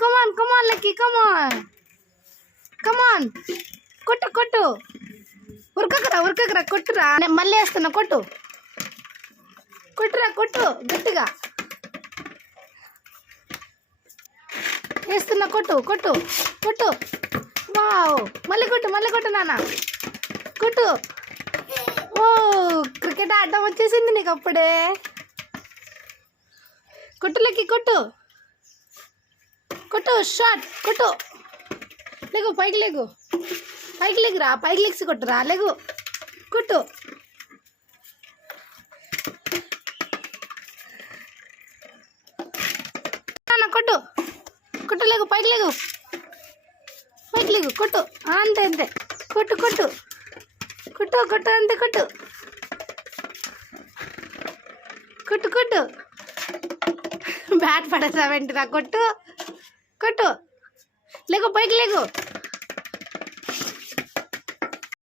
కమాన్ lucky కమాన్ కొట్టు ఉరకకరా కొట్టురా నేను మళ్ళీ వేస్తున్నా కొట్టురా గట్టిగా వేస్తున్నా కొట్టు వావ్ మళ్ళీ కొట్టు నాన్న కొట్టు. ఓ క్రికెట్ ఆడడం వచ్చేసింది నీకు అప్పుడే. కొట్టులకి కొట్టు షాట్ కొట్టు. పైకి లేగురా పైకి లెగ్సి కొట్టురా కొట్టు. కొట్టు పైకి లేగు కొట్టు అంతే కొట్టు అంతే కొట్టు బ్యాట్ పడేసావేంటిరా కొట్టు పైకి లేగు